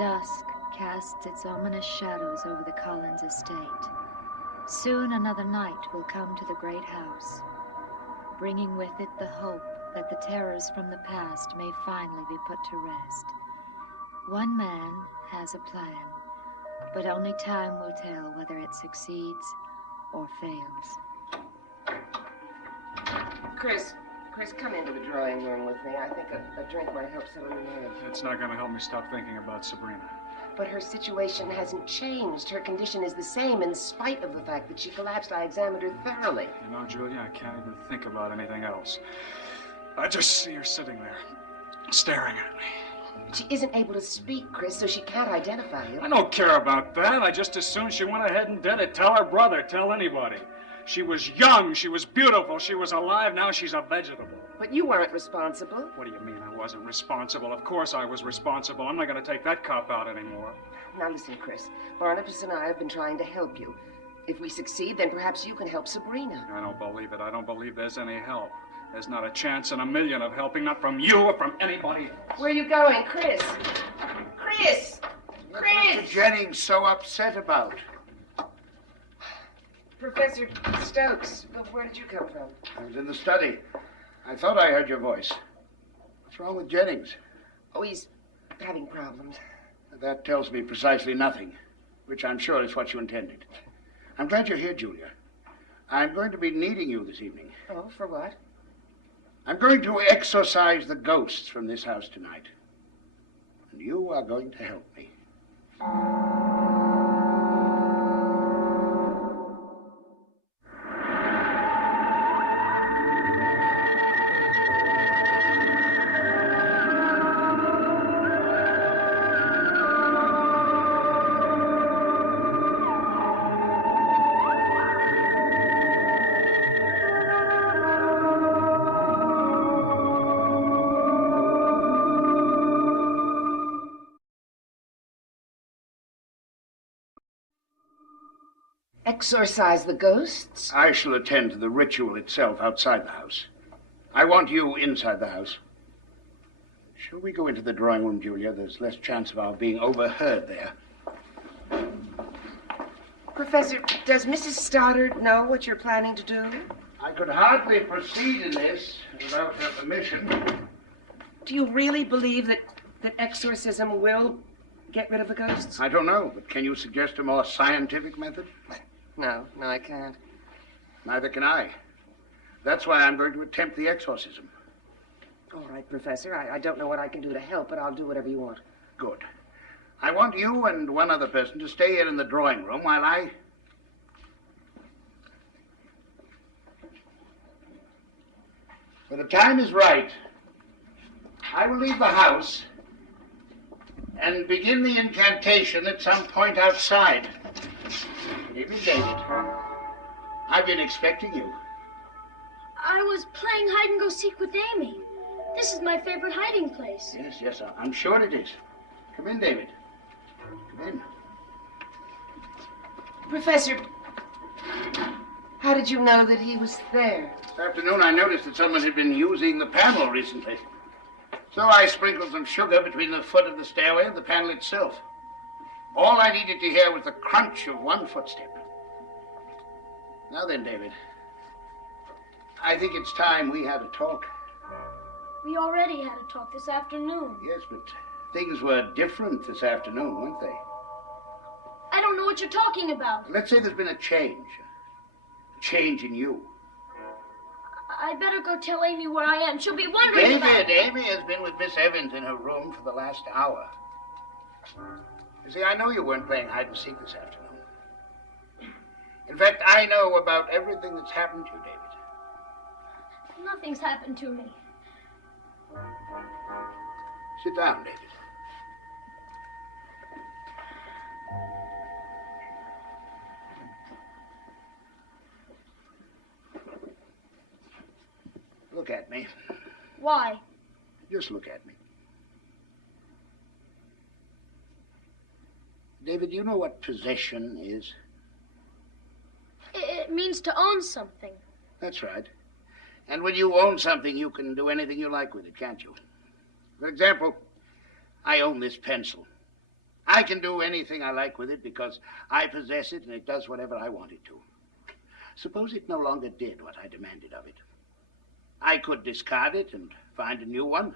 Dusk casts its ominous shadows over the Collins estate. Soon another night will come to the great house, bringing with it the hope that the terrors from the past may finally be put to rest. One man has a plan, but only time will tell whether it succeeds or fails. Chris, come into the drawing room with me. I think a drink might help settle your nerves. It's not going to help me stop thinking about Sabrina. But her situation hasn't changed. Her condition is the same in spite of the fact that she collapsed. I examined her thoroughly. You know, Julia, I can't even think about anything else. I just see her sitting there, staring at me. She isn't able to speak, Chris, so she can't identify you. I don't care about that. I just as soon she went ahead and did it. Tell her brother, tell anybody. She was young, she was beautiful, she was alive, now she's a vegetable. But you weren't responsible. What do you mean I wasn't responsible? Of course I was responsible. I'm not going to take that cop out anymore. Now listen, Chris. Barnabas and I have been trying to help you. If we succeed, then perhaps you can help Sabrina. I don't believe it. I don't believe there's any help. There's not a chance in a million of helping, not from you or from anybody else. Where are you going, Chris? Chris! What's Mr. Jennings so upset about? Professor Stokes, where did you come from? I was in the study. I thought I heard your voice. What's wrong with Jennings? Oh, he's having problems. That tells me precisely nothing, which I'm sure is what you intended. I'm glad you're here, Julia. I'm going to be needing you this evening. Oh, for what? I'm going to exorcise the ghosts from this house tonight. And you are going to help me. Exorcise the ghosts? I shall attend to the ritual itself outside the house. I want you inside the house. Shall we go into the drawing room, Julia? There's less chance of our being overheard there. Professor, does Mrs. Stoddard know what you're planning to do? I could hardly proceed in this without her permission. Do you really believe that exorcism will get rid of the ghosts? I don't know, but can you suggest a more scientific method? No, I can't. Neither can I. That's why I'm going to attempt the exorcism. All right, Professor. I don't know what I can do to help, but I'll do whatever you want. Good. I want you and one other person to stay here in the drawing room while I... When the time is right, I will leave the house and begin the incantation at some point outside. Good evening, David. I've been expecting you. I was playing hide-and-go-seek with Amy. This is my favorite hiding place. Yes, I'm sure it is. Come in, David. Come in. Professor, how did you know that he was there? This afternoon I noticed that someone had been using the panel recently. So I sprinkled some sugar between the foot of the stairway and the panel itself. All I needed to hear was the crunch of one footstep. Now then, David, I think it's time we had a talk. We already had a talk this afternoon. Yes, but things were different this afternoon, weren't they? I don't know what you're talking about. Let's say there's been a change in you. I'd better go tell Amy where I am. She'll be wondering about... Amy has been with Miss Evans in her room for the last hour. You see, I know you weren't playing hide-and-seek this afternoon. In fact, I know about everything that's happened to you, David. Nothing's happened to me. Sit down, David. Look at me. Why? Just look at me. David, do you know what possession is? It means to own something. That's right. And when you own something, you can do anything you like with it, can't you? For example, I own this pencil. I can do anything I like with it because I possess it and it does whatever I want it to. Suppose it no longer did what I demanded of it. I could discard it and find a new one.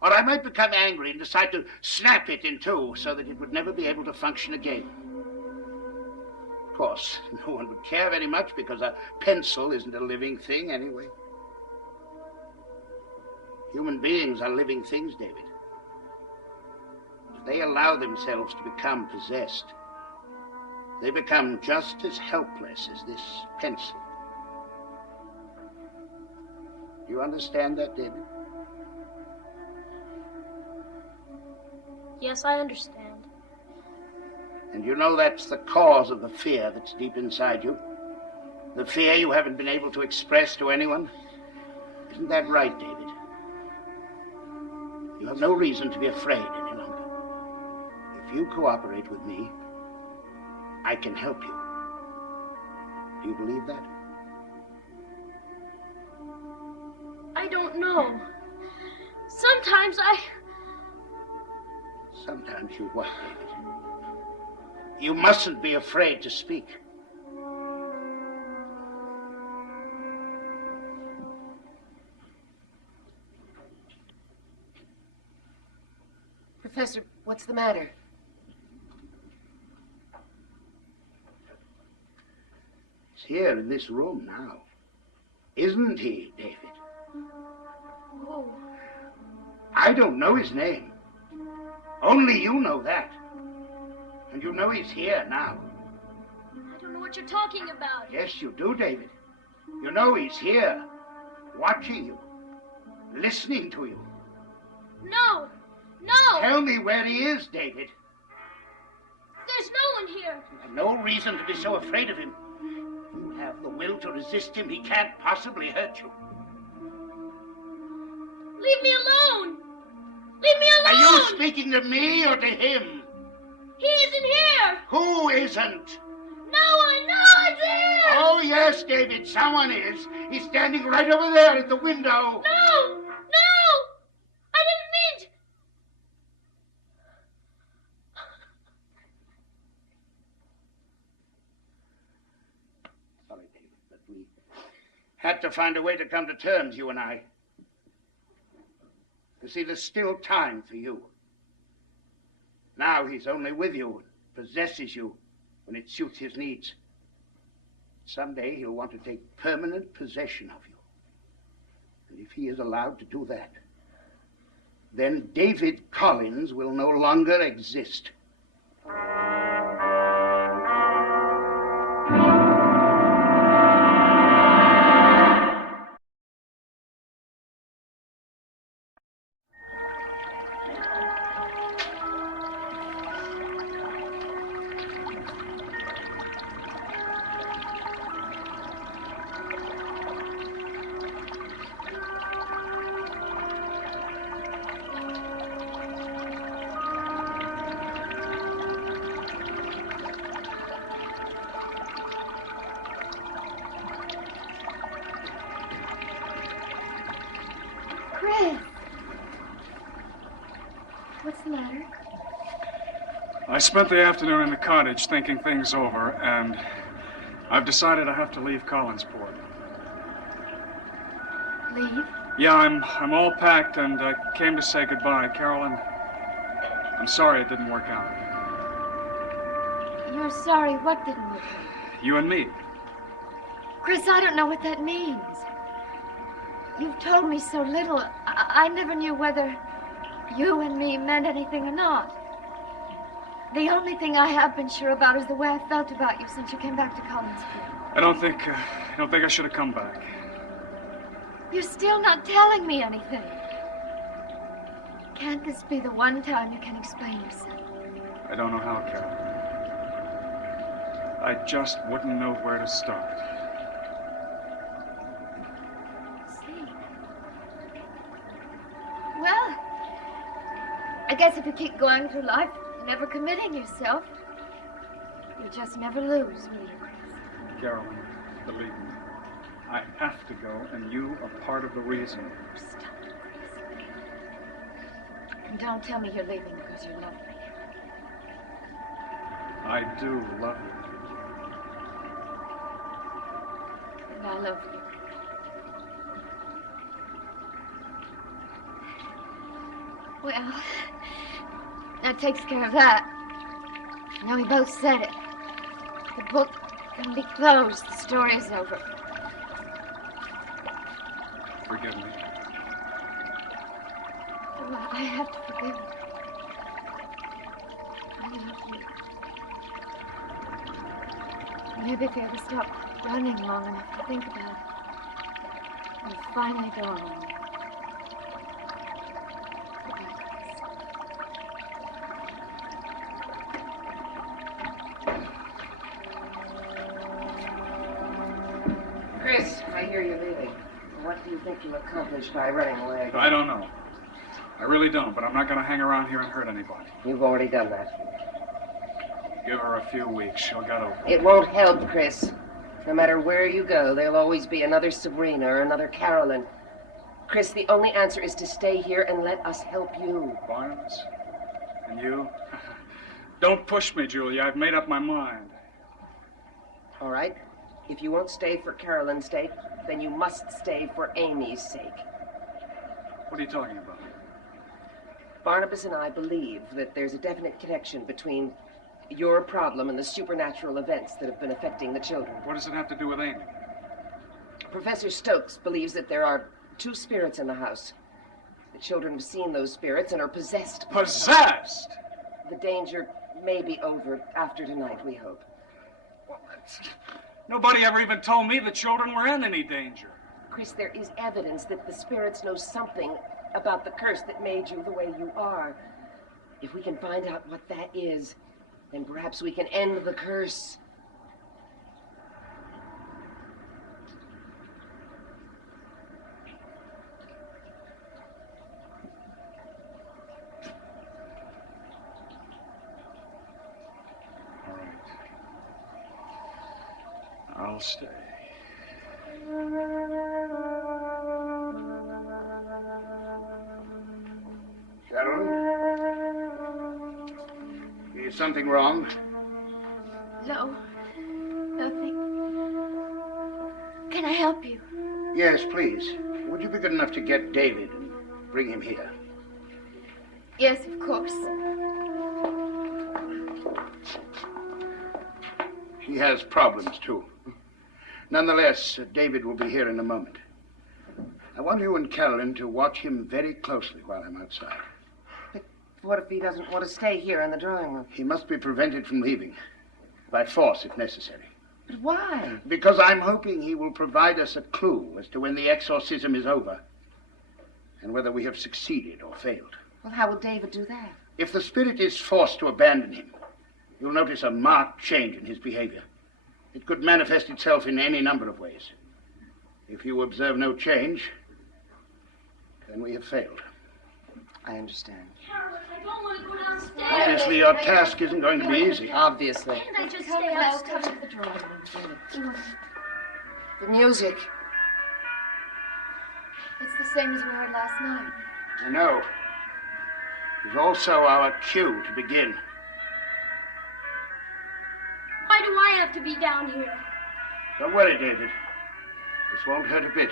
Or I might become angry and decide to snap it in two so that it would never be able to function again. Of course, no one would care very much because a pencil isn't a living thing anyway. Human beings are living things, David. If they allow themselves to become possessed, they become just as helpless as this pencil. Do you understand that, David? Yes, I understand. And you know that's the cause of the fear that's deep inside you? The fear you haven't been able to express to anyone? Isn't that right, David? You have no reason to be afraid any longer. If you cooperate with me, I can help you. Do you believe that? I don't know. Sometimes Sometimes you what, David? You mustn't be afraid to speak. Professor, what's the matter? He's here in this room now. Isn't he, David? Oh. I don't know his name. Only you know that. And you know he's here now. I don't know what you're talking about. Yes, you do, David. You know he's here, watching you, listening to you. No! No! Tell me where he is, David. There's no one here. You have no reason to be so afraid of him. You have the will to resist him. He can't possibly hurt you. Leave me alone! Leave me alone! Are you speaking to me or to him? He isn't here! Who isn't? No one! No one's here! Oh, yes, David, someone is. He's standing right over there at the window. No! No! I didn't mean to... Sorry, David, but we had to find a way to come to terms, you and I. You see, there's still time for you. Now he's only with you, possesses you when it suits his needs. Someday he'll want to take permanent possession of you. And if he is allowed to do that, then David Collins will no longer exist. What's the matter? I spent the afternoon in the cottage thinking things over, and I've decided I have to leave Collinsport. Leave? Yeah, I'm all packed, and I came to say goodbye. Carolyn, I'm sorry it didn't work out. You're sorry what didn't work out? You and me. Chris, I don't know what that means. You've told me so little. I never knew whether you and me meant anything or not. The only thing I have been sure about is the way I felt about you since you came back to Collinsport. I don't think I should have come back. You're still not telling me anything. Can't this be the one time you can explain yourself? I don't know how, Carolyn. I just wouldn't know where to start. See. Well, I guess if you keep going through life, never committing yourself, you'll just never lose, will you, Chris? Carolyn, believe me. I have to go, and you are part of the reason. Stop it, Chris. And don't tell me you're leaving because you love me. I do love you. And I love you. Well, that takes care of that. Now we both said it. The book can be closed. The story is over. Forgive me. Well, I have to forgive you. I love you. Maybe if you ever stop running long enough to think about it, you'll finally go on. Chris, I hear you leaving. What do you think you'll accomplish by running away? I don't know. I really don't, but I'm not going to hang around here and hurt anybody. You've already done that. Give her a few weeks. She'll get over it. It won't help, Chris. No matter where you go, there'll always be another Sabrina or another Carolyn. Chris, the only answer is to stay here and let us help you. Barnabas? And you? Don't push me, Julia. I've made up my mind. All right. If you won't stay for Carolyn's sake, then you must stay for Amy's sake. What are you talking about? Barnabas and I believe that there's a definite connection between your problem and the supernatural events that have been affecting the children. What does it have to do with Amy? Professor Stokes believes that there are 2 spirits in the house. The children have seen those spirits and are possessed. Possessed? The danger may be over after tonight, we hope. Well, nobody ever even told me the children were in any danger. Chris, there is evidence that the spirits know something about the curse that made you the way you are. If we can find out what that is, then perhaps we can end the curse. All right. I'll stay. Carolyn? Is something wrong? No, nothing. Can I help you? Yes, please. Would you be good enough to get David and bring him here? Yes, of course. He has problems, too. Nonetheless, David will be here in a moment. I want you and Carolyn to watch him very closely while I'm outside. But what if he doesn't want to stay here in the drawing room? He must be prevented from leaving. By force, if necessary. But why? Because I'm hoping he will provide us a clue as to when the exorcism is over and whether we have succeeded or failed. Well, how will David do that? If the spirit is forced to abandon him, you'll notice a marked change in his behavior. It could manifest itself in any number of ways. If you observe no change, then we have failed. I understand. Carolyn, I don't want to go downstairs. Obviously, your task isn't going to be easy. Obviously. Can't I just Come stay now, upstairs? come to the drawing room. The music. It's the same as we heard last night. I know. It's also our cue to begin. Why do I have to be down here? Don't worry, David. This won't hurt a bit.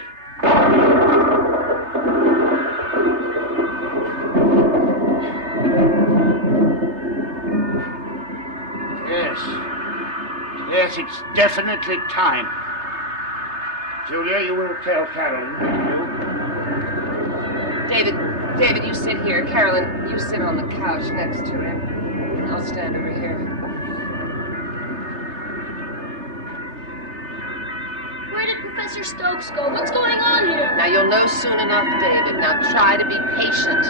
Yes, it's definitely time. Julia, you will tell Carolyn. David, you sit here. Carolyn, you sit on the couch next to him. I'll stand over here. Where did Professor Stokes go? What's going on here? Now, you'll know soon enough, David. Now, try to be patient.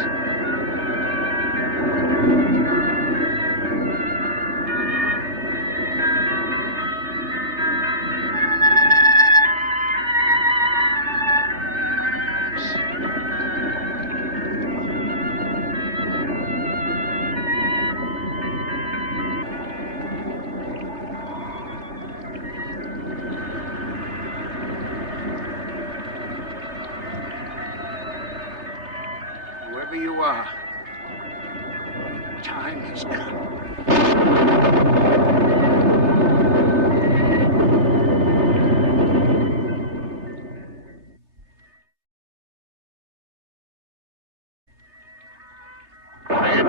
Whoever you are, time has come.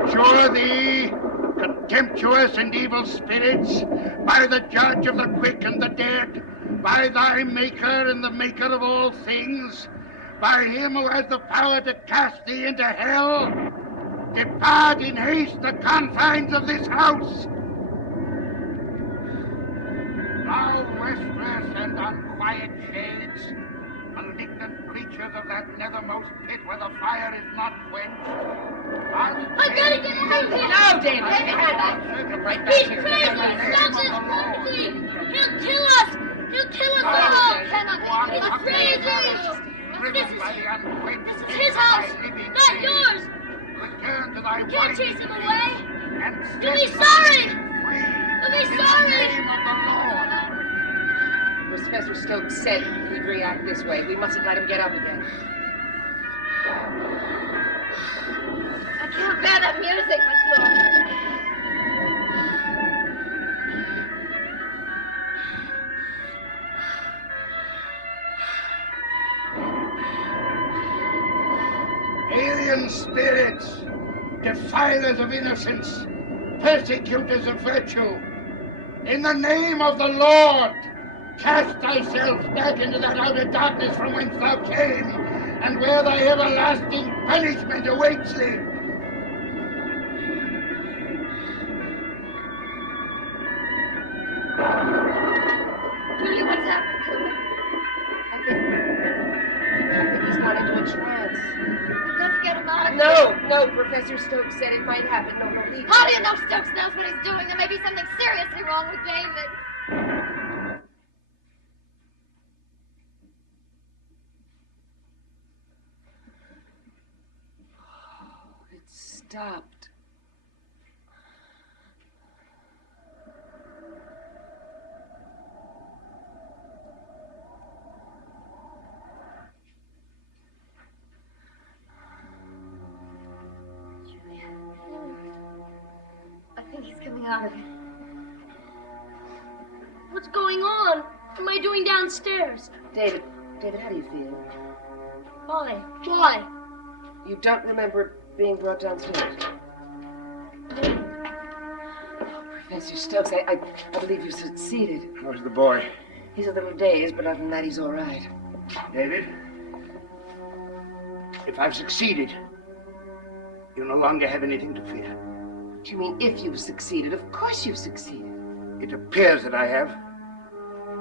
adjure thee, contemptuous and evil spirits, by the judge of the quick and the dead, by thy maker and the maker of all things, by him who has the power to cast thee into hell, depart in haste the confines of this house. Thou restless and unquiet shades, malignant creatures of that nethermost pit where the fire is not quenched. I gotta get out of here! No, David! Right back He's here. crazy! Stokes is crazy! He'll kill us! He'll kill us all! I'm crazy! This is his house, not yours! Return to thy You can't wife chase him away! and You'll be set sorry! free You'll be in the sorry! name of the Lord. Professor Stokes said he'd react this way. We mustn't let him get up again. I can't bear that music much longer. Alien spirits, defilers of innocence, persecutors of virtue, in the name of the Lord, cast thyself back into that outer darkness from whence thou came, and where thy everlasting punishment awaits thee. Julie, what's happened to him? I think he's gone into a trance. Let's get him out of here. No, Professor Stokes said it might happen. No, leave him. How do you know Stokes knows what he's doing? There may be something seriously wrong with David. It stopped. I think he's coming out of it. What's going on? What am I doing downstairs? David, how do you feel? Fine. Why? You don't remember being brought downstairs? Professor Stokes, I believe you've succeeded. How's the boy? He's a little dazed, but other than that, he's all right. David, if I've succeeded, you no longer have anything to fear. Do you mean if you've succeeded? Of course you've succeeded. It appears that I have,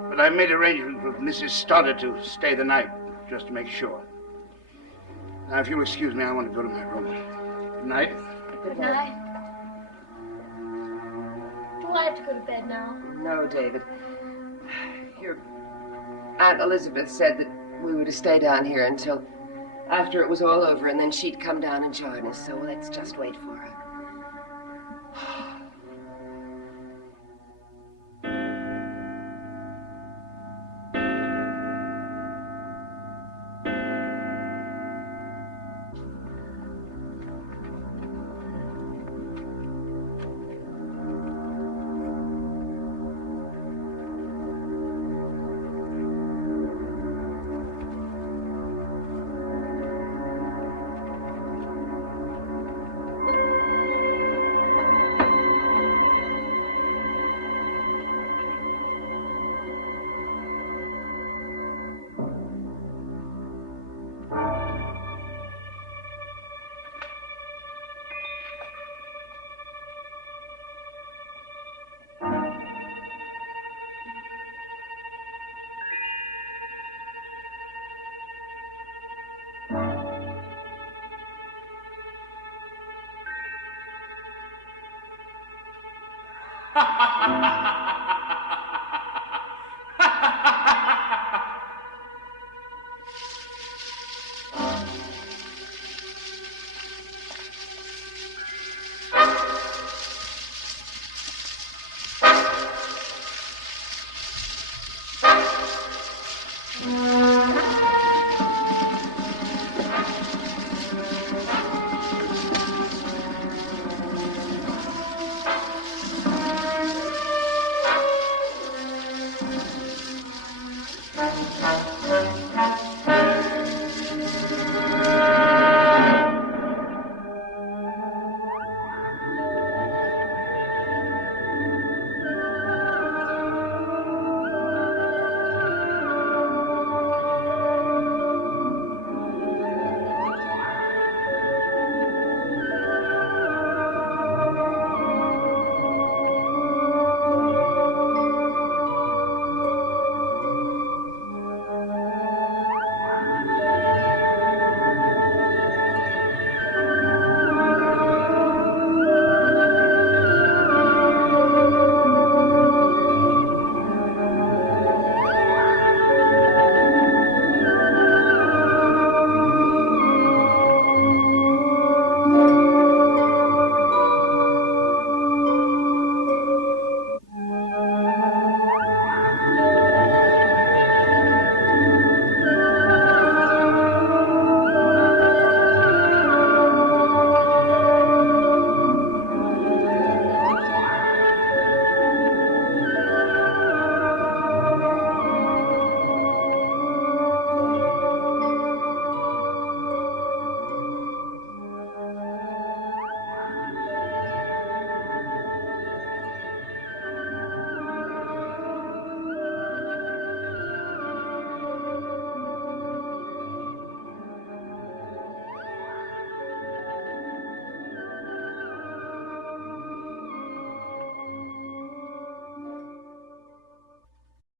but I made arrangements with Mrs. Stoddard to stay the night, just to make sure. Now, if you'll excuse me, I want to go to my room. Good night. Good night. Do I have to go to bed now? No, David. Your Aunt Elizabeth said that we were to stay down here until after it was all over, and then she'd come down and join us, so let's just wait for her.